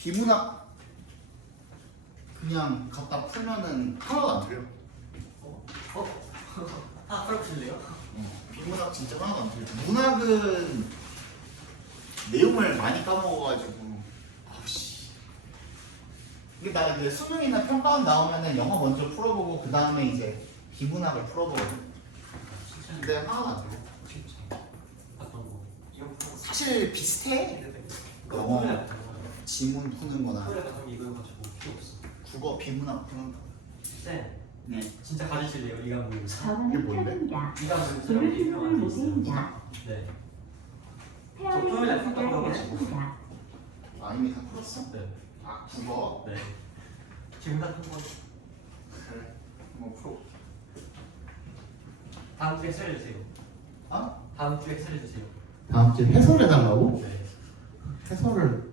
비문학 그냥 갖다 풀면은 하나도 안 틀려. 하나 풀어보실래요? 비문학 진짜 하나도 안 틀려. 문학은 내용을 많이 까먹어가지고 아우씨. 이게 나 이제 수능이나 평가원 나오면은 영어 먼저 풀어보고 그 다음에 이제 비문학을 풀어보거든. 근데 하나도 안 틀려. 진짜 어떤 거? 이거 사실 비슷해. 영어 지문 푸는 거나 토요일 같은 거 이거 가지고 필요 없어. 국어 비문학 푸는 거. 쌤, 네. 진짜 가르칠래요? 이 과목에서? 이게 다음은 뭔데? 탑입니다. 이 과목에서 조류수술 모드입니다. 네. 페어링 토요일에 모드가 평가원 가지고. 열립니다. 아 이미 다 풀었어? 네. 아 국어? 네. 지금 다 통과. 그래. 뭐 풀어. 다음 주에 해설해 주세요. 어? 다음 주에 해설해 주세요. 다음 주에 해설해달라고? 네. 해설을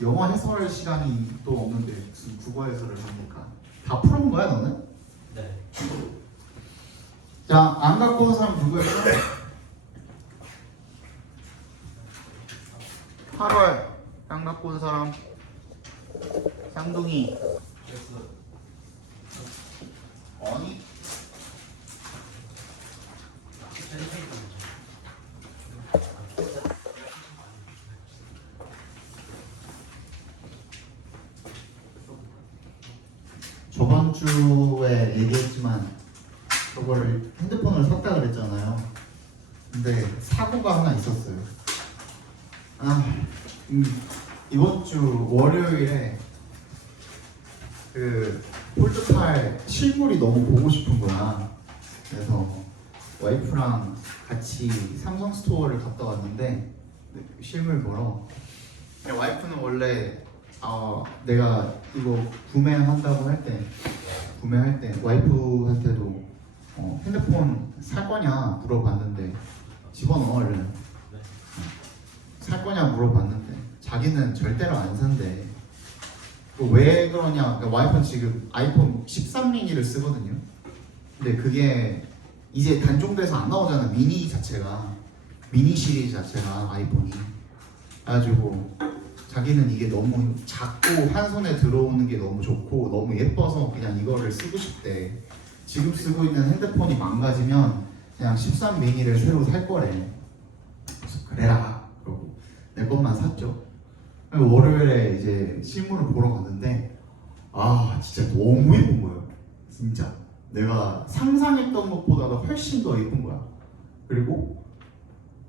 영어 해설 시간이 또 없는데 무슨 국어 해설을 합니까? 다 풀은 거야 너는? 네. 자, 안 갖고 온 사람 누구예요? 8월 안 갖고 온 사람 쌍둥이 그래서 아니 저번 주에 얘기했지만 저걸 핸드폰을 샀다 그랬잖아요. 근데 사고가 하나 있었어요. 이번 주 월요일에 그 폴드팔 실물이 너무 보고 싶은 거야. 그래서 와이프랑 같이 삼성 스토어를 갔다 왔는데 실물 보러. 와이프는 원래 내가 이거 구매한다고 구매할 때 와이프한테도 핸드폰 살 거냐 물어봤는데 집어넣어 얼른. 살 거냐 물어봤는데 자기는 절대로 안 산대. 왜 그러냐? 그러니까 와이프는 지금 아이폰 13 미니를 쓰거든요. 근데 그게 이제 단종돼서 안 나오잖아. 미니 자체가 미니 시리즈 자체가 아이폰이. 그래가지고 자기는 이게 너무 작고 한 손에 들어오는 게 너무 좋고 너무 예뻐서 그냥 이거를 쓰고 싶대. 지금 쓰고 있는 핸드폰이 망가지면 그냥 13 미니를 새로 살 거래. 그래서 그래라. 그러고 내 것만 샀죠. 월요일에 이제 실물을 보러 갔는데 진짜 너무 예쁜 거예요. 진짜 내가 상상했던 것보다도 훨씬 더 예쁜 거야. 그리고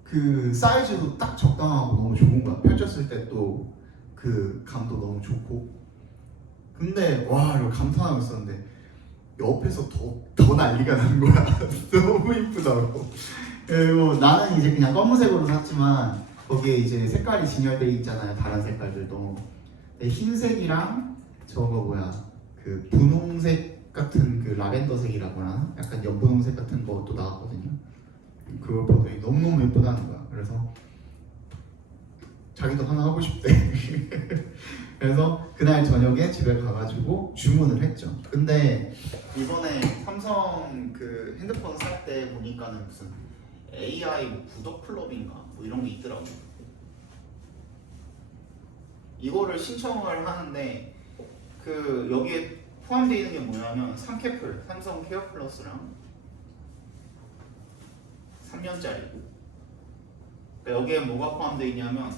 그 사이즈도 딱 적당하고 너무 좋은 거야. 펼쳤을 때 또 그 감도 너무 좋고. 근데 이거 감탄하고 있었는데 옆에서 더 난리가 난 거야. 너무 이쁘다고. 그리고 나는 이제 그냥 검은색으로 샀지만 거기에 이제 색깔이 진열되어 있잖아요. 다른 색깔들도. 흰색이랑 그 분홍색 같은 그 라벤더색이라고 하나? 약간 연분홍색 같은 것도 나왔거든요. 그걸 보더니 너무너무 예쁘다는 거야. 그래서 자기도 하나 하고 싶대. 그래서 그날 저녁에 집에 가가지고 주문을 했죠. 근데 이번에 삼성 그 핸드폰 살 때 보니까는 무슨 AI 구독 클럽인가 뭐 이런 게 있더라고요. 이거를 신청을 하는데 그 여기에 포함되어 있는 게 뭐냐면 3캐플 삼성 케어 플러스랑 3년짜리고. 그러니까 여기에 뭐가 포함되어 있냐면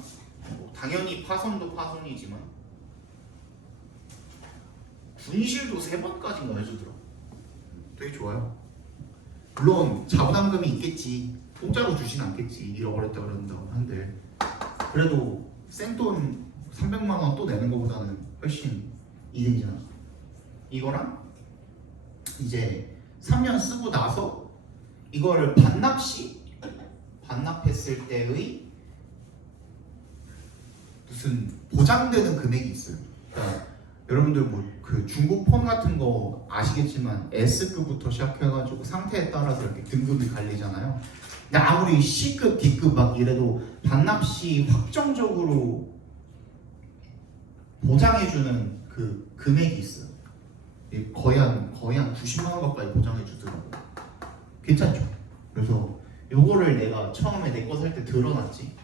당연히 파손도 파손이지만 분실도 3번까지인가 해주더라고. 되게 좋아요. 물론 자부담금이 있겠지. 공짜로 주진 않겠지. 잃어버렸다 그런다고 한들 그래도 생돈 300만 원 또 내는 것보다는 훨씬 이득이잖아. 이거랑 이제 3년 쓰고 나서 이거를 반납했을 때의 무슨 보장되는 금액이 있어요. 그러니까 여러분들 뭐 그 중국 폰 같은 거 아시겠지만 S급부터 시작해가지고 상태에 따라서 이렇게 등급이 갈리잖아요. 근데 아무리 C급, D급 막 이래도 반납 시 확정적으로 보장해주는 그 금액이 있어요. 거의 한 90만 원 가까이 보장해주더라고요. 괜찮죠? 그래서 요거를 내가 처음에 내 거 살 때 들어놨지.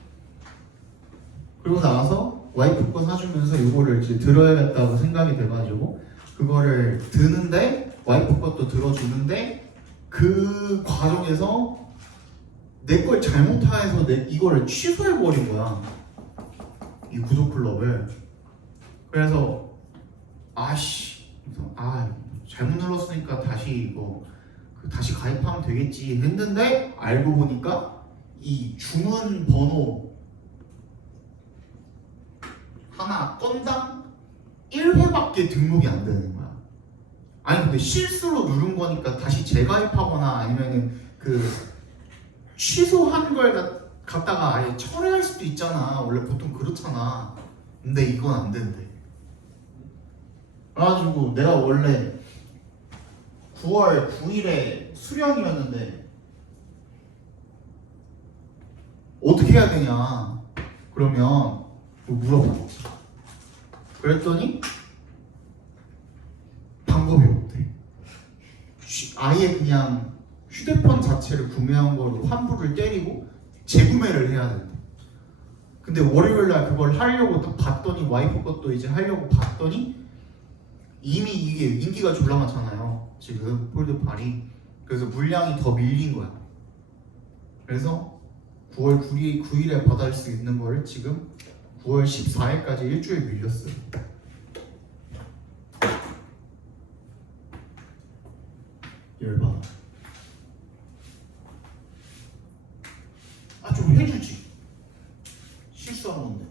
그리고 나서 와이프 거 사주면서 이거를 이제 들어야겠다고 생각이 돼가지고 그거를 드는데 와이프 것도 들어주는데 그 과정에서 내 걸 잘못해서 이거를 취소해버린 거야. 이 구독 클럽을. 그래서 잘못 눌렀으니까 다시 다시 가입하면 되겠지 했는데 알고 보니까 이 주문 번호 하나 건당 1회밖에 등록이 안 되는 거야. 아니 근데 실수로 누른 거니까 다시 재가입하거나 아니면은 그 취소한 걸 갖다가 아예 철회할 수도 있잖아. 원래 보통 그렇잖아. 근데 이건 안 된대. 그래가지고 내가 원래 9월 9일에 수령이었는데 어떻게 해야 되냐 그러면 물어봤지. 그랬더니 방법이 없대. 아예 그냥 휴대폰 자체를 구매한 걸로 환불을 때리고 재구매를 해야 된대. 근데 월요일날 그걸 하려고 딱 봤더니 와이프 것도 이제 하려고 봤더니 이미 이게 인기가 졸라 많잖아요. 지금 폴드팔이. 그래서 물량이 더 밀린 거야. 그래서 9월 9일에 받을 수 있는 거를 지금 9월 14일까지 일주일 밀렸어요. 열받아. 좀 해주지. 실수한 건데.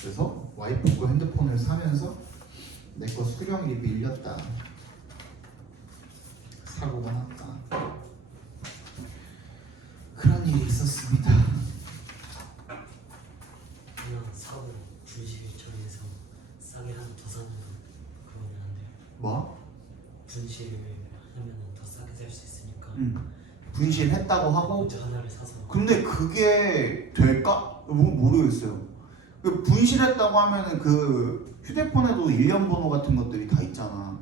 그래서 와이프 거 핸드폰을 사면서 내 거 수령이 밀렸다. 사고가 났다. 그런 일이 있었습니다. 그냥 사고 분실 처리해서 싸게 하나 더 사는 그러면 안 돼요. 뭐? 분실을 하면 더 싸게 살 수 있으니까 분실했다고 하고. 먼저 하나를 사서. 근데 그게 될까? 모르겠어요. 그 분실했다고 하면은 그 휴대폰에도 일련 번호 같은 것들이 다 있잖아.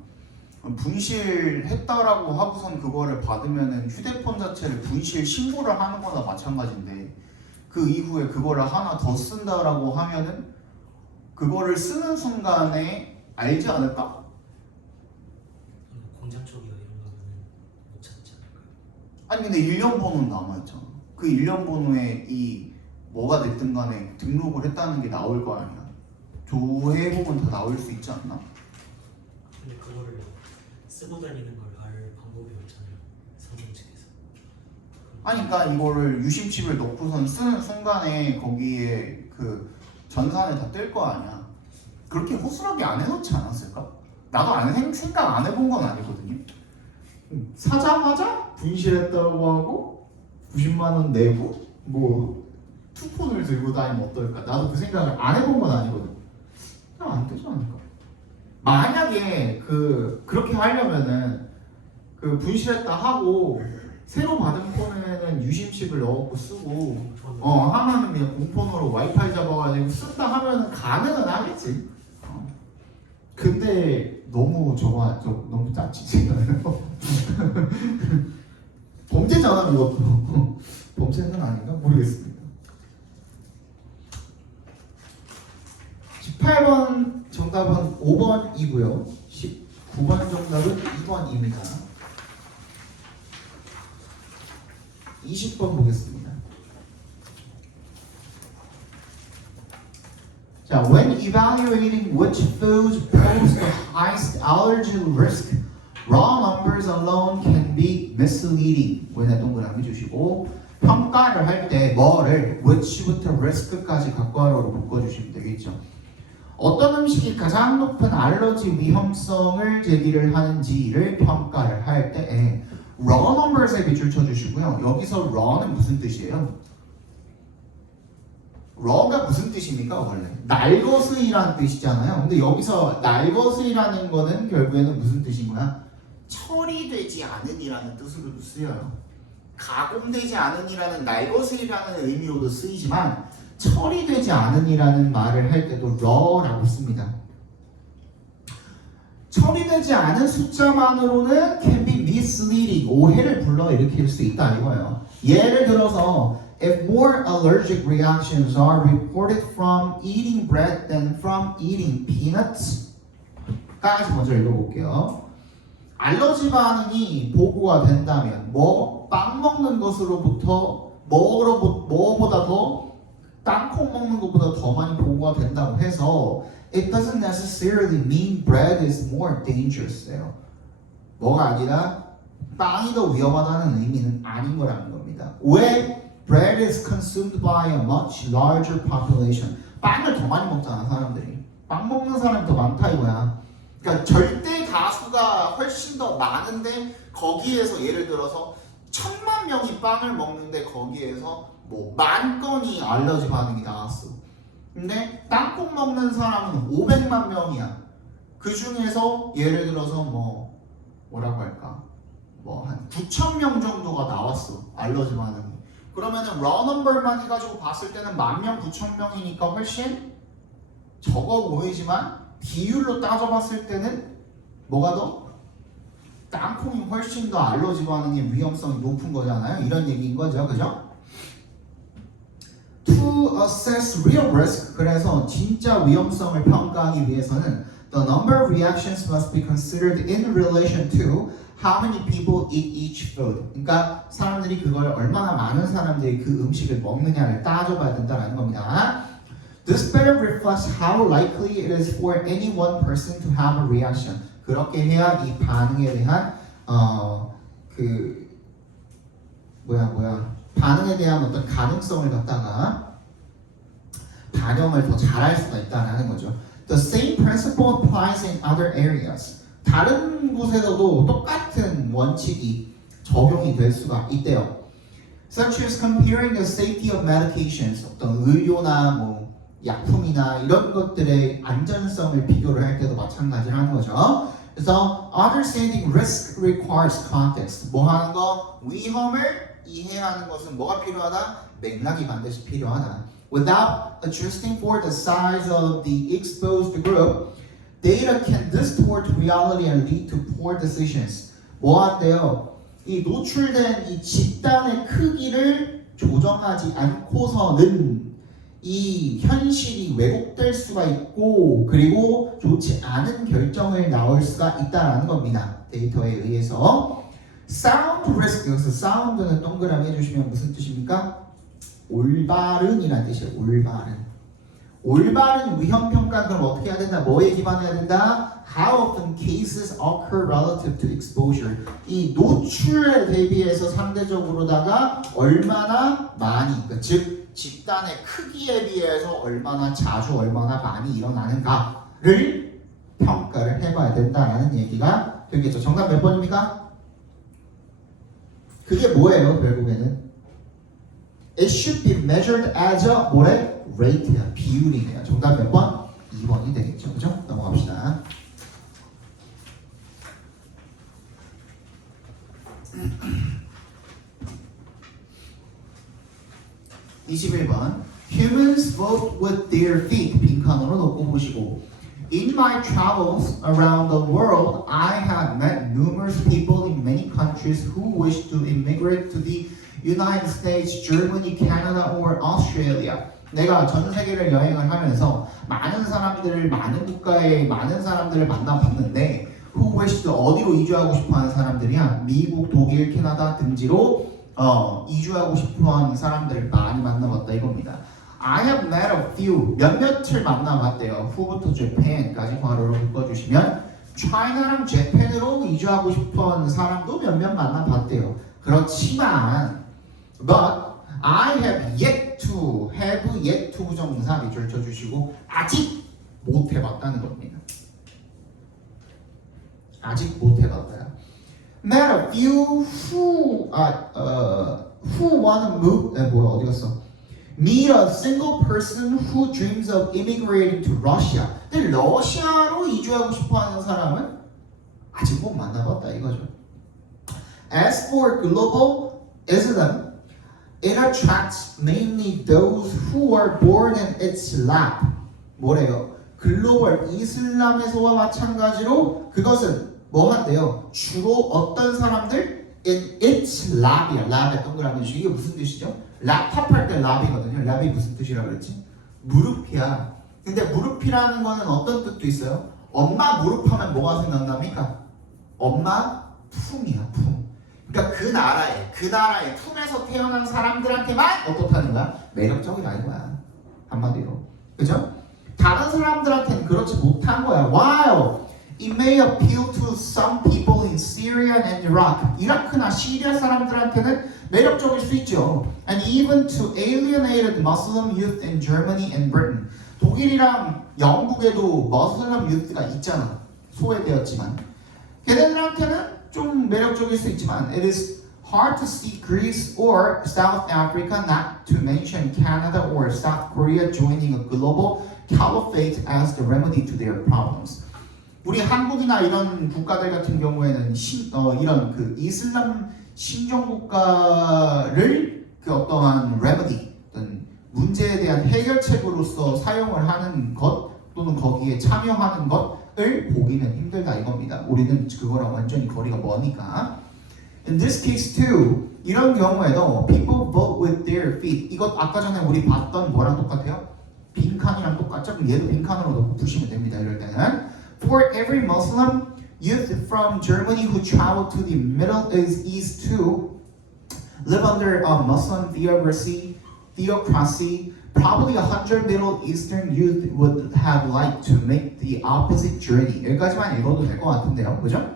분실했다라고 하고선 그거를 받으면은 휴대폰 자체를 분실 신고를 하는 거나 마찬가지인데 그 이후에 그거를 하나 더 쓴다라고 하면은 그거를 쓰는 순간에 알지 않을까? 공장 쪽이요 이런 거는 못 찾지 않을까요? 아니 근데 일련 번호는 남아있잖아. 그 일련 번호에 이 뭐가 됐든 간에 등록을 했다는 게 나올 거 아니야. 조회복은 다 나올 수 있지 않나? 근데 그거를 쓰고 다니는 걸 알 방법이 없잖아요. 삼성 측에서. 아니 그러니까 이거를 유심칩을 넣고선 쓰는 순간에 거기에 그 전산을 다 뜰 거 아니야. 그렇게 허술하게 안 해놓지 않았을까? 나도 생각 안 해본 건 아니거든요. 사자마자 분실했다고 하고 90만 원 내고 뭐 투폰을 들고 다니면 어떨까? 나도 그 생각을 안 해본 건 아니거든. 그냥 안 되지 않을까? 만약에 그렇게 하려면은 그 분실했다 하고 새로 받은 폰에는 유심칩을 넣고 쓰고 하나는 그냥 공폰으로 와이파이 잡아가지고 쓴다 하면은 가능은 하겠지. 근데 너무 너무 짜치. 범죄잖아 이것도. 범죄는 아닌가? 모르겠습니다. 18번 정답은 5번이고요. 19번 정답은 2번입니다. 20번 보겠습니다. 자, when evaluating which foods pose the highest allergy risk, raw numbers alone can be misleading. 원에 동그라미 주시고 평가를 할 때 뭐를 which부터 risk까지 각괄호로 묶어주시면 되겠죠. 어떤 음식이 가장 높은 알러지 위험성을 제기를 하는지를 평가를 할 때 raw numbers에 밑줄 쳐주시고요. 여기서 raw는 무슨 뜻이에요? raw가 무슨 뜻입니까 원래? 날것의라는 뜻이잖아요. 근데 여기서 날것의라는 거는 결국에는 무슨 뜻인 거야? 처리되지 않은이라는 뜻으로도 쓰여요. 가공되지 않은이라는 날것의라는 의미로도 쓰이지만 처리되지 않은이라는 말을 할 때도 raw라고 씁니다. 처리되지 않은 숫자만으로는 can be misleading, 오해를 불러일으킬 수 있다 이거예요. 예를 들어서 if more allergic reactions are reported from eating bread than from eating peanuts 까지 먼저 읽어볼게요. 알러지 반응이 보고가 된다면 빵 먹는 것으로부터 뭐보다 더 땅콩 먹는 것보다 더 많이 보고가 된다고 해서 it doesn't necessarily mean bread is more dangerous예요. 뭐가 아니라 빵이 더 위험하다는 의미는 아닌 거라는 겁니다. 왜? Bread is consumed by a much larger population. 빵을 더 많이 먹잖아 사람들이. 빵 먹는 사람이 더 많다 이거야. 그러니까 절대 다수가 훨씬 더 많은데 거기에서 예를 들어서 1000만 명이 빵을 먹는데 거기에서 뭐 10,000건이 알러지 반응이 나왔어. 근데 땅콩 먹는 사람은 500만 명이야. 그 중에서 예를 들어서 뭐라고 할까? 한 9,000명 정도가 나왔어. 알러지 반응이. 그러면은 raw number만 해가지고 봤을 때는 10,000명, 9,000명이니까 훨씬 적어 보이지만 비율로 따져봤을 때는 뭐가 더? 땅콩이 훨씬 더 알러지 반응의 위험성이 높은 거잖아요. 이런 얘기인 거죠. 그죠? To assess real risk, 그래서 진짜 위험성을 평가하기 위해서는 the number of reactions must be considered in relation to how many people eat each food. 그러니까 사람들이 그걸 얼마나 많은 사람들이 그 음식을 먹느냐를 따져봐야 된다는 겁니다. This better reflects how likely it is for any one person to have a reaction. 그렇게 해야 이 반응에 대한 반응에 대한 어떤 가능성을 갖다가 반영을 더 잘할 수가 있다는 거죠. The same principle applies in other areas. 다른 곳에서도 똑같은 원칙이 적용이 될 수가 있대요. Such as comparing the safety of medications. 어떤 의료나 약품이나 이런 것들의 안전성을 비교를 할 때도 마찬가지라는 거죠. 그래서 understanding risk requires context. 뭐 하는 거? 위험을 이해하는 것은 뭐가 필요하다? 맥락이 반드시 필요하다. Without adjusting for the size of the exposed group, data can distort reality and lead to poor decisions. 뭐 한대요? 이 노출된 이 집단의 크기를 조정하지 않고서는 이 현실이 왜곡될 수가 있고 그리고 좋지 않은 결정을 나올 수가 있다는 겁니다. 데이터에 의해서. Sound risk, 여기서 sound는 동그라미 해주시면 무슨 뜻입니까? 올바른이라는 뜻이에요. 올바른 위험평가는 그럼 어떻게 해야 된다? 뭐에 기반해야 된다? How often cases occur relative to exposure. 이 노출에 대비해서 상대적으로다가 얼마나 많이, 즉 집단의 크기에 비해서 얼마나 자주 얼마나 많이 일어나는가를 평가를 해봐야 된다는 얘기가 되겠죠. 정답 몇 번입니까? 그게 뭐예요 결국에는? It should be measured as a 뭐래? rate야. 비율이네요. 정답 몇 번? 2번이 되겠죠. 그죠? 넘어갑시다. (21번) Humans vote with their feet. 빈칸으로 놓고 보시고 In my travels around the world, I have met numerous people in many countries who wish to immigrate to the United States, Germany, Canada, or Australia. 내가 전 세계를 여행을 하면서 많은 국가의 많은 사람들을 만나봤는데 who wish to 어디로 이주하고 싶어하는 사람들이야? 미국, 독일, 캐나다 등지로 이주하고 싶어하는 사람들을 많이 만나봤다 이겁니다. I have met a few 몇몇을 만나봤대요. Who부터 Japan까지 괄호로 묶어주시면 China랑 Japan으로 이주하고 싶어하는 사람도 몇몇 만나봤대요. 그렇지만 but I have yet to 부정사 밑줄 쳐주시고 아직 못 해봤다는 겁니다. 아직 못 해봤다요. Met a few who wanna move 어디 갔어? Meet a single person who dreams of immigrating to Russia. 근데 러시아로 이주하고 싶어하는 사람은 아직 못 만나봤다 이거죠. As for global Islam, it attracts mainly those who are born in its lap. 뭐래요? 글로벌 이슬람에서와 마찬가지로 그것은 뭐 한대요? 주로 어떤 사람들? in its lobby야. lobby 동그라미 이게 무슨 뜻이죠? 랩탑할 때 lobby거든요. lobby 무슨 뜻이라고 그랬지? 무릎이야. 근데 무릎이라는 거는 어떤 뜻도 있어요? 엄마 무릎하면 뭐가 생각납니까? 엄마 품이야, 품. 그러니까 그 나라의 품에서 태어난 사람들한테만 어떻다는 거야? 매력적이다 이거야. 한마디로. 그죠? 다른 사람들한테는 그렇지 못한 거야. While it may appeal to some people in Syria and Iraq. 이라크나 시리아 사람들한테는 매력적일 수 있죠. And even to alienated Muslim youth in Germany and Britain. 독일이랑 영국에도 머슬람 유스가 있잖아. 소외되었지만 걔네들한테는 좀 매력적일 수 있지만 it is hard to see Greece or South Africa, not to mention Canada or South Korea joining a global caliphate as the remedy to their problems. 우리 한국이나 이런 국가들 같은 경우에는 이런 그 이슬람 신종 국가를 그 어떠한 remedy 문제에 대한 해결책으로서 사용을 하는 것 또는 거기에 참여하는 것을 보기는 힘들다 이겁니다. 우리는 그거랑 완전히 거리가 머니까. In this case too, 이런 경우에도 people vote with their feet. 이것 아까 전에 우리 봤던 뭐랑 똑같아요? 빈칸이랑 똑같죠? 그럼 얘도 빈칸으로 푸시면 됩니다. 이럴 때는 For every Muslim youth from Germany who traveled to the Middle East to live under a Muslim theocracy, probably 100 Middle Eastern youth would have liked to make the opposite journey. 여기까지만 읽어도 될 것 같은데요, 그죠?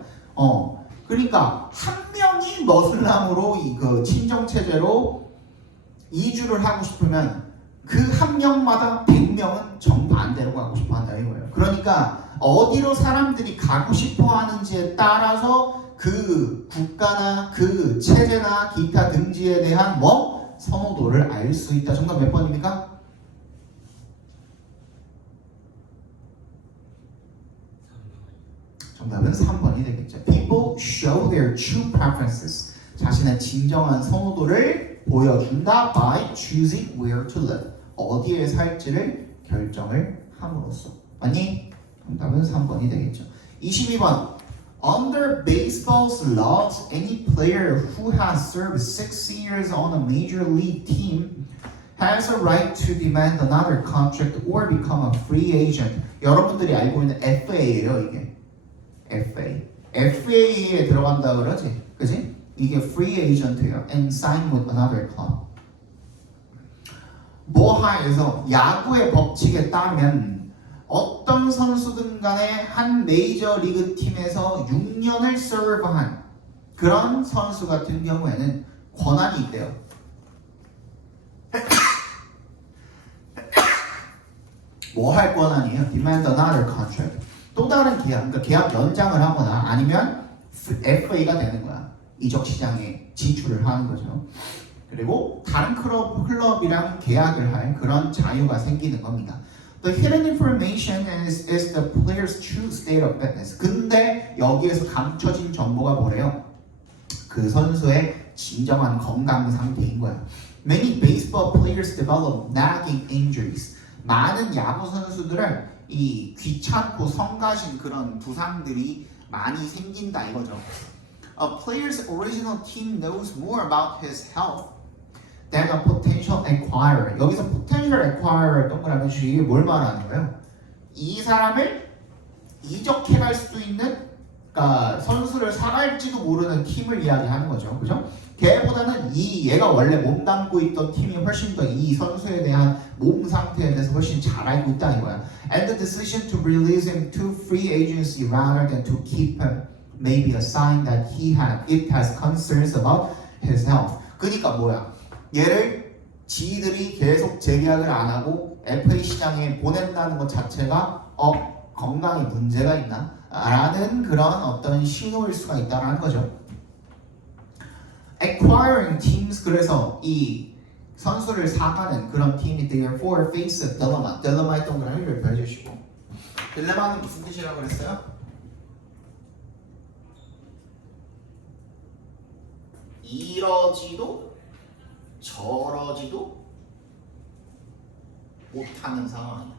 그러니까 한 명이 머슬람으로 그 친정 체제로 이주를 하고 싶으면 그 한 명마다 100명은 정반대로 가고 싶어한다 이거예요. 그러니까 어디로 사람들이 가고 싶어하는지에 따라서 그 국가나 그 체제나 기타 등지에 대한 선호도를 알 수 있다. 정답 몇 번입니까? 정답은 3번이 되겠죠. People show their true preferences. 자신의 진정한 선호도를 보여준다 by choosing where to live. 어디에 살지를 결정을 함으로써. 맞니? 정답은 3번이 되겠죠. 22번. Under baseball's laws, any player who has served 6 years on a major league team has a right to demand another contract or become a free agent. 여러분들이 알고 있는 FA예요, 이게. FA에 들어간다 그러지, 그지? 이게 free agent예요. And sign with another club. 하에서 야구의 법칙에 따르면 어떤 선수든 간에 한 메이저 리그 팀에서 6년을 serve한 그런 선수 같은 경우에는 권한이 있대요. 할 권한이에요? Demand another contract. 또 다른 계약, 그러니까 계약 연장을 하거나 아니면 FA가 되는 거야. 이적 시장에 진출을 하는 거죠. 그리고 다른 클럽이랑 계약을 할 그런 자유가 생기는 겁니다. The hidden information is the player's true state of fitness. 근데 여기에서 감춰진 정보가 뭐래요? 그 선수의 진정한 건강 상태인 거야. Many baseball players develop nagging injuries. 많은 야구 선수들은 이 귀찮고 성가신 그런 부상들이 많이 생긴다 이거죠. A player's original team knows more about his health than a potential acquirer. 여기서 potential acquirer 동그라미 이게 뭘 말하는 거예요? 이 사람을 이적해갈 수도 있는, 그러니까 선수를 사갈지도 모르는 팀을 이야기하는 거죠, 그죠? 걔보다는 얘가 원래 몸담고 있던 팀이 훨씬 더 이 선수에 대한 몸 상태에 대해서 훨씬 잘 알고 있다 이거야. And the decision to release him to free agency rather than to keep him may be a sign that it has concerns about his health. 그러니까 얘를 지들이 계속 재계약을 안 하고 FA 시장에 보낸다는 것 자체가 건강에 문제가 있나? 라는 그런 어떤 신호일 수가 있다는 거죠. Acquiring teams, 그래서 이 선수를 사가는 그런 팀이 therefore face a dilemma. dilemma의 동그라미를 펴주시고. 딜레마는 무슨 뜻이라고 그랬어요? 이러지도 저러지도 못하는 상황이야.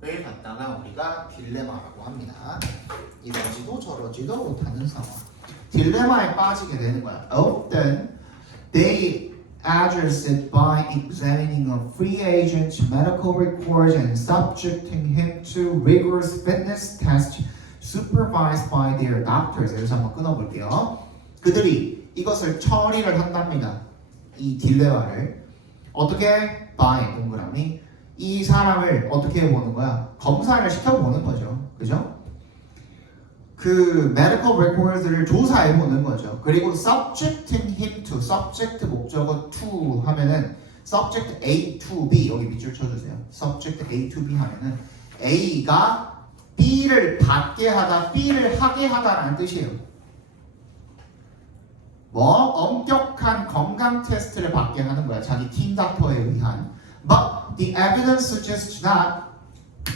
왜 같아? 있다가 우리가 딜레마라고 합니다. 이러지도 저러지도 못하는 상황. 딜레마에 빠지게 되는 거야. Often they address it by examining a free agent's medical records and subjecting him to rigorous fitness tests supervised by their doctors. 여기서 한번 끊어볼게요. 그들이 이것을 처리를 한답니다. 이 딜레마를 어떻게? by 동그라미 이 사람을 어떻게 해보는 거야? 검사를 시켜보는 거죠. 그죠? 그 medical records를 조사해보는 거죠. 그리고 subjecting him to subject 목적어 to 하면은 subject A to B 여기 밑줄 쳐주세요. subject A to B 하면은 A가 B를 받게 하다, B를 하게 하다라는 뜻이에요. 뭐 엄격한 건강 테스트를 받게 하는 거야. 자기 팀 닥터에 의한. But the evidence suggests that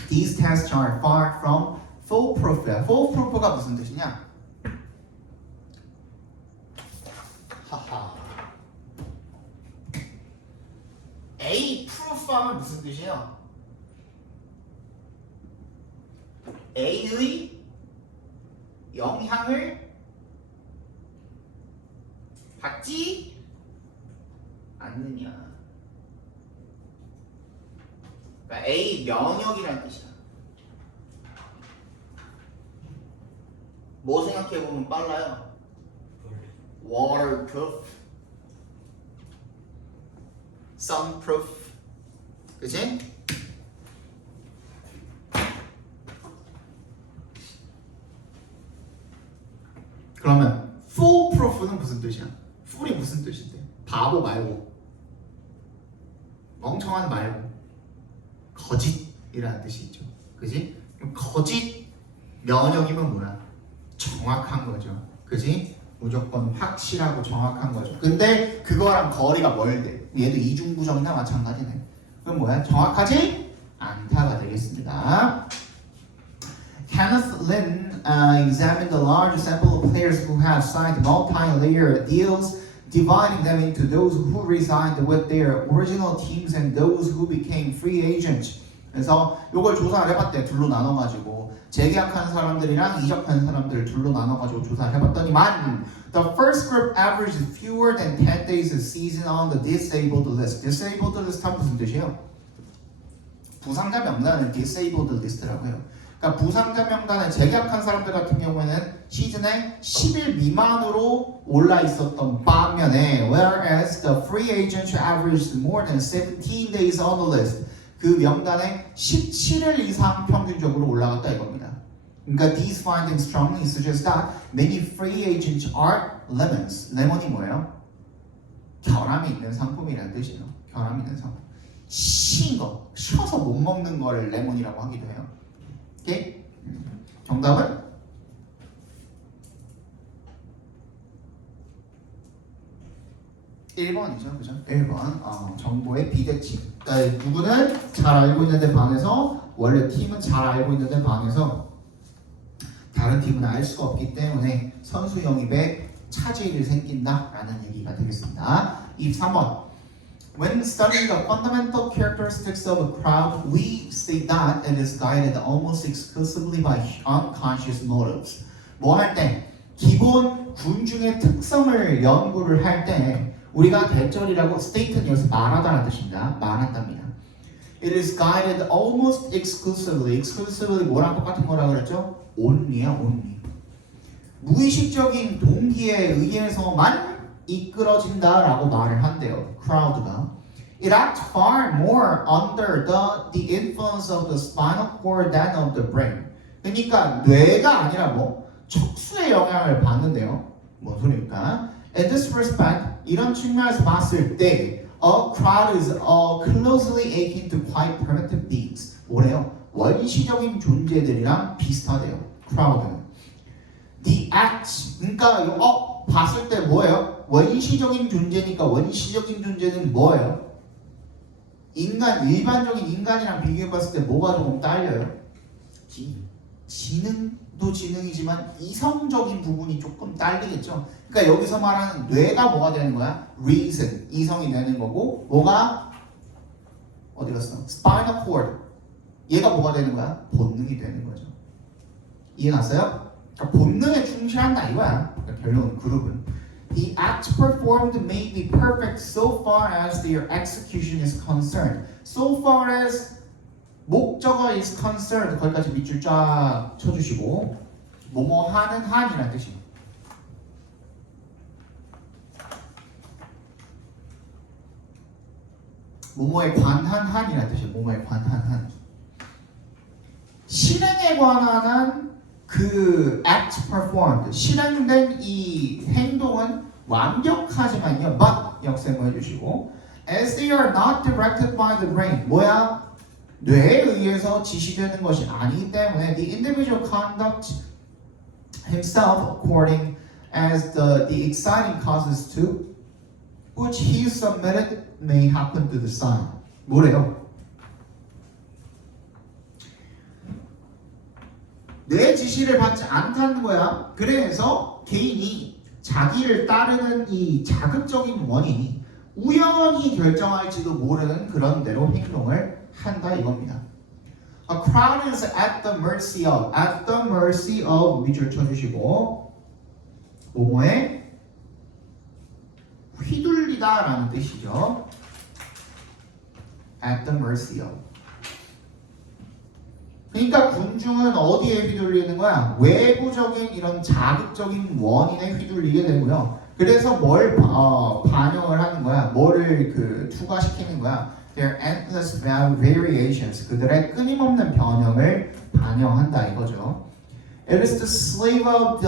these tests are far from foolproof. foolproof가 무슨 뜻이냐? 하하. A proof하면 무슨 뜻이에요? A의 영향을 받지 않느냐. 그러니까 A 면역이라는 뜻이야. 뭐 생각해보면 빨라요? waterproof, sunproof, 그치? 그러면 foolproof는 무슨 뜻이야? fool이 무슨 뜻인데? 바보 말고 멍청한 말고 거짓이라는 뜻이 있죠. 그지? 거짓 면역이면 뭐야? 정확한 거죠. 그지? 무조건 확실하고 정확한 거죠. 근데 그거랑 거리가 멀대. 얘도 이중구정이나 마찬가지네. 그럼 뭐야? 정확하지 않다가 되겠습니다. Kenneth Lin examined a large sample of players who had signed multi-layer deals, dividing them into those who resigned with their original teams and those who became free agents. 그래서 이걸 조사를 해봤대. 둘로 나눠가지고 재계약한 사람들이랑 이적한 사람들을 둘로 나눠가지고 조사를 해봤더니만 the first group averaged fewer than 10 days a season on the disabled list. disabled list는 무슨 뜻이에요? 부상자 명단을 disabled list라고 해요. 그러니까 부상자 명단에 재계약한 사람들 같은 경우에는 시즌에 10일 미만으로 올라 있었던 반면에 whereas the free agents averaged more than 17 days on the list. 그 명단에 17일 이상 평균적으로 올라갔다 이겁니다. 그러니까 these findings strongly suggest that many free agents are lemons. 레몬이 뭐예요? 결함이 있는 상품이라는 뜻이에요. 결함이 있는 상품. 신 거, 쉬어서 못 먹는 거를 레몬이라고 하기도 해요. 오케이? 정답은? (1번이죠) 그죠? 1번 정보의 비대칭. 그러니까 누구는 잘 알고 있는데 반해서 원래 팀은 잘 알고 있는데 반해서 다른 팀은 알 수가 없기 때문에 선수 영입에 차질이 생긴다라는 얘기가 되겠습니다. 23번 When studying the fundamental characteristics of a crowd, we see that it is guided almost exclusively by unconscious motives. 뭐 할 때? 기본 군중의 특성을 연구를 할 때 우리가 대절이라고 state는 여기서 말하다라는 뜻입니다. 말한답니다. It is guided almost exclusively. exclusively 뭐랑 똑같은 거라 그랬죠? only야, only. 무의식적인 동기에 의해서만 이끌어진다라고 말을 한대요. crowd가. It acts far more under the influence of the spinal cord than of the brain. 그러니까 뇌가 아니라 뭐 척수의 영향을 받는데요. 뭔 소리일까? In this respect, 이런 측면에서 봤을 때 a crowd is closely akin to quite primitive beings. 뭐래요? 원시적인 존재들이랑 비슷하대요. crowd는. The act, 그러니까 봤을 때 뭐예요? 원시적인 존재니까 원시적인 존재는 뭐예요? 인간, 일반적인 인간이랑 비교해봤을 때 뭐가 조금 딸려요? 지능도 지능이지만 이성적인 부분이 조금 딸리겠죠. 그러니까 여기서 말하는 뇌가 뭐가 되는 거야? reason, 이성이 되는 거고 뭐가 어디 갔어? spinal cord, 얘가 뭐가 되는 거야? 본능이 되는 거죠. 이해 갔어요? 그러니까 본능에 충실한다 이거야. 그러니까 결론은 그룹은 The act performed may be perfect so far as their execution is concerned. So far as 목적어 is concerned 거기까지 밑줄 쫙 쳐주시고 뭐뭐 하는 한이라는 뜻이에요. 뭐뭐에 관한 한이라는 뜻이에요. 뭐뭐에 관한 한. 실행에 관한 그 act performed 실행된 이 행동은 완벽하지만요. but 역세모 해주시고 as they are not directed by the brain 뭐야? 뇌에 의해서 지시되는 것이 아니기 때문에 the individual conduct himself according as the exciting causes to which he submitted may happen to the sign. 뭐래요? 내 지시를 받지 않다는 거야. 그래서 개인이 자기를 따르는 이 자극적인 원인이 우연히 결정할지도 모르는 그런 대로 행동을 한다 이겁니다. A crowd is at the mercy of 밑줄 쳐주시고 뭐뭐에 휘둘리다라는 뜻이죠. At the mercy of. 그러니까 군중은 어디에 휘둘리는 거야? 외부적인 이런 자극적인 원인에 휘둘리게 되고요. 그래서 뭘 반영을 하는 거야? 뭐를 그 투과시키는 거야? Their endless variations. 그들의 끊임없는 변형을 반영한다 이거죠. It is the slave of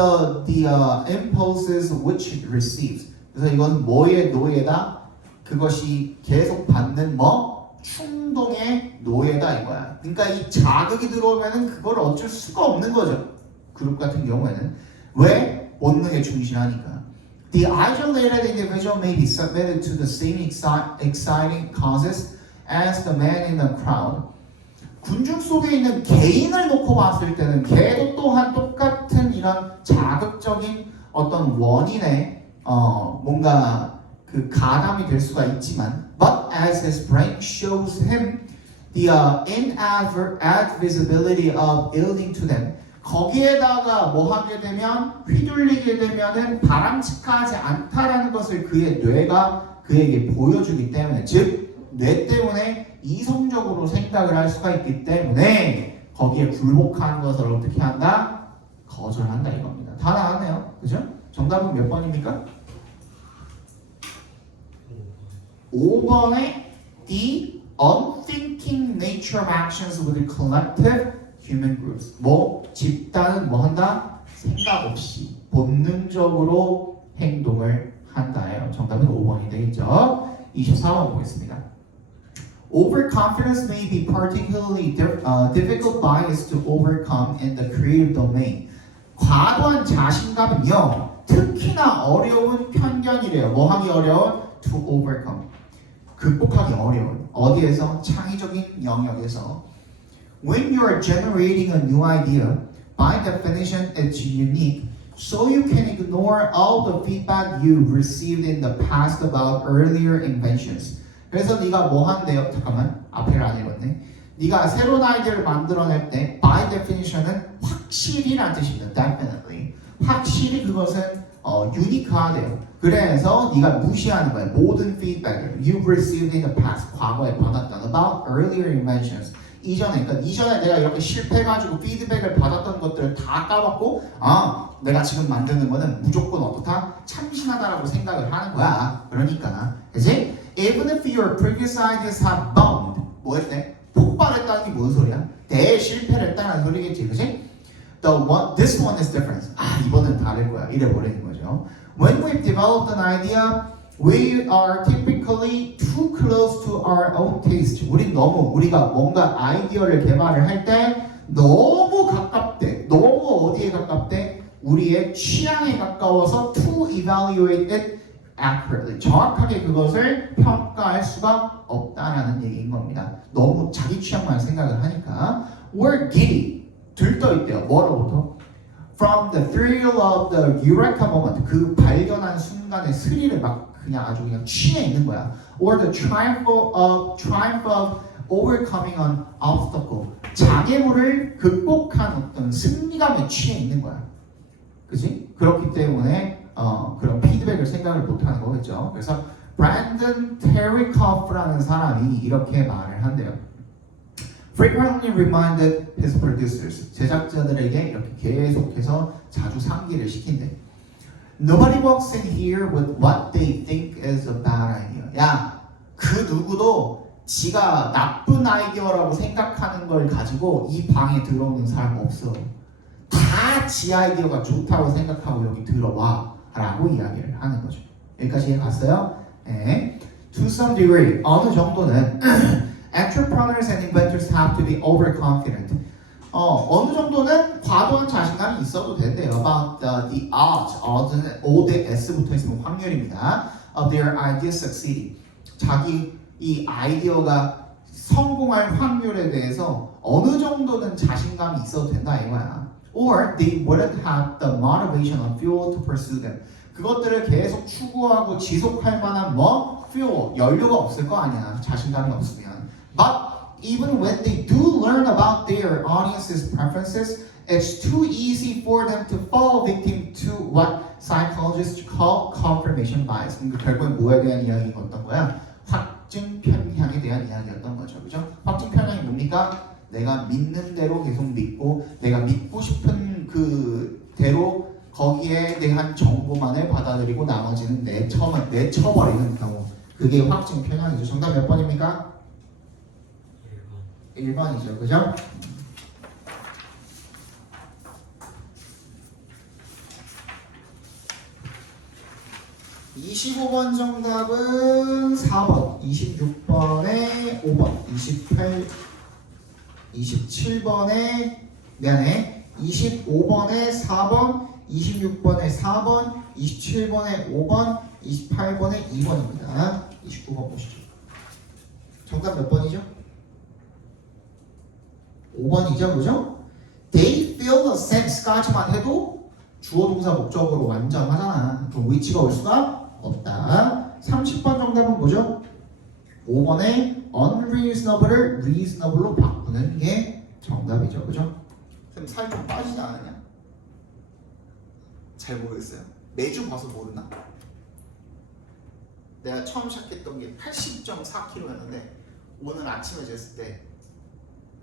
the impulses which it receives. 그래서 이건 뭐의 노예다? 그것이 계속 받는 뭐? 충동의 노예다 이거야. 그러니까 이 자극이 들어오면은 그걸 어쩔 수가 없는 거죠. 그룹 같은 경우에는 왜? 본능에 충실하니까. The isolated individual may be submitted to the same exciting causes as the man in the crowd. 군중 속에 있는 개인을 놓고 봤을 때는 걔도 또한 똑같은 이런 자극적인 어떤 원인에 뭔가 그 가담이 될 수가 있지만 but as his brain shows him the inadvisability of yielding to them 거기에다가 뭐 하게 되면 휘둘리게 되면은 바람직하지 않다라는 것을 그의 뇌가 그에게 보여주기 때문에 즉 뇌 때문에 이성적으로 생각을 할 수가 있기 때문에 거기에 굴복하는 것을 어떻게 한다? 거절한다 이겁니다. 다 나왔네요. 그죠? 정답은 몇 번입니까? 5번에 the unthinking nature of actions with collective human groups. 뭐 집단은 뭐 한다? 생각 없이 본능적으로 행동을 한다예요. 정답은 5번이 되겠죠. 24번 보겠습니다. Overconfidence may be particularly difficult bias to overcome in the creative domain. 과도한 자신감은요, 특히나 어려운 편견이래요. 뭐 하기 어려운? To overcome. 극복하기 어려운. 어디에서? 창의적인 영역에서. When you are generating a new idea, by definition, it's unique. So you can ignore all the feedback you received in the past about earlier inventions. 그래서 네가 뭐 한대요? 잠깐만, 앞에를 안 읽었네. 네가 새로운 아이디어를 만들어낼 때 by definition은 확실히라는 뜻입니다. Definitely. 확실히 그것은 유니크하대요. 그래서 네가 무시하는 거야. 모든 feedback을 you've received in the past. 과거에 받았던 about earlier inventions. 이전에, 그러니까 이전에 내가 이렇게 실패해가지고 피드백을 받았던 것들을 다 까먹고 내가 지금 만드는 거는 무조건 어떻다? 참신하다라고 생각을 하는 거야. 그러니까 그치? Even if your previous ideas have bombed 뭐 했대? 폭발했다는 게 뭔 소리야? 대실패를 했다는 소리겠지. 그치? This one is different. 이번엔 다를 거야. 이래 버리는 거죠. When we've developed an idea, we are typically too close to our own taste. 우리가 뭔가 아이디어를 개발을 할 때 너무 가깝대. 너무 어디에 가깝대? 우리의 취향에 가까워서 to evaluate it accurately. 정확하게 그것을 평가할 수가 없다라는 얘기인 겁니다. 너무 자기 취향만 생각을 하니까. We're giddy. 들떠 있대요. 뭐로부터? From the thrill of the eureka moment. 그 발견한 순간의 스릴을 막 그냥 아주 그냥 취해 있는 거야. Or the triumph of overcoming an obstacle. 장애물을 극복한 어떤 승리감에 취해 있는 거야. 그지? 그렇기 때문에 그런 피드백을 생각을 못하는 거겠죠. 그래서 브랜든 테리커프라는 사람이 이렇게 말을 한대요. Frequently reminded his producers. 제작자들에게 이렇게 계속해서 자주 상기를 시킨대. Nobody walks in here with what they think is a bad idea. 야, 그 누구도 지가 나쁜 아이디어라고 생각하는 걸 가지고 이 방에 들어오는 사람 없어. 다 지 아이디어가 좋다고 생각하고 여기 들어와 라고 이야기를 하는 거죠. 여기까지 갔어요? 네. To some degree, 어느 정도는 entrepreneurs and inventors have to be overconfident. 어느 정도는 과도한 자신감이 있어도 된대요. About the odds, odd의 s부터 있으면 확률입니다. Of their idea succeeding. 자기 이 아이디어가 성공할 확률에 대해서 어느 정도는 자신감이 있어도 된다 이거야. Or they wouldn't have the motivation or fuel to pursue them. 그것들을 계속 추구하고 지속할 만한 fuel, 연료가 없을 거 아니야. 자신감이 없으면. But even when they do learn about their audience's preferences, it's too easy for them to fall victim to what psychologists call confirmation bias. 결국엔 뭐에 대한 이야기였던 거야? 확증 편향에 대한 이야기였던 거죠. 그죠? 확증 편향이 뭡니까? 내가 믿는 대로 계속 믿고 내가 믿고 싶은 그 대로 거기에 대한 정보만을 받아들이고 나머지는 내쳐버리는 경우. 그게 확증 편향이죠. 정답 몇 번입니까? 1번이죠. 그죠? (25번) 정답은 4번, 26번에 5번, 27번에 미안해 25번에 4번, 26번에 4번, 27번에 5번, 28번에 2번입니다. 29번 보시죠. 정답 몇 번이죠? 5번이죠, 그죠? They feel the sense까지만 해도 주어 동사 목적으로 완전하잖아. 그럼 위치가 올 수가 없다. 30번 정답은 뭐죠? 5번에 unreasonable을 reasonable로 바꾸는 게 정답이죠, 그죠? 쌤 살 좀 빠지지 않았냐? 잘 모르겠어요. 매주 봐서 모르나? 내가 처음 시작했던 게 80.4kg였는데 오늘 아침에 쟀을 때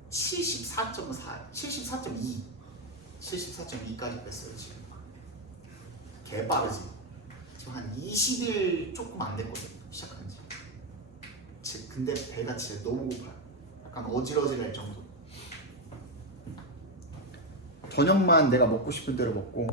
74.4, 74.2, 74.2까지 뺐어요 지금. 개 빠르지. 지금 한 20일 조금 안 됐거든 시작한 지. 근데 배가 진짜 너무 고파요. 약간 어질어질할 정도. 저녁만 내가 먹고 싶은 대로 먹고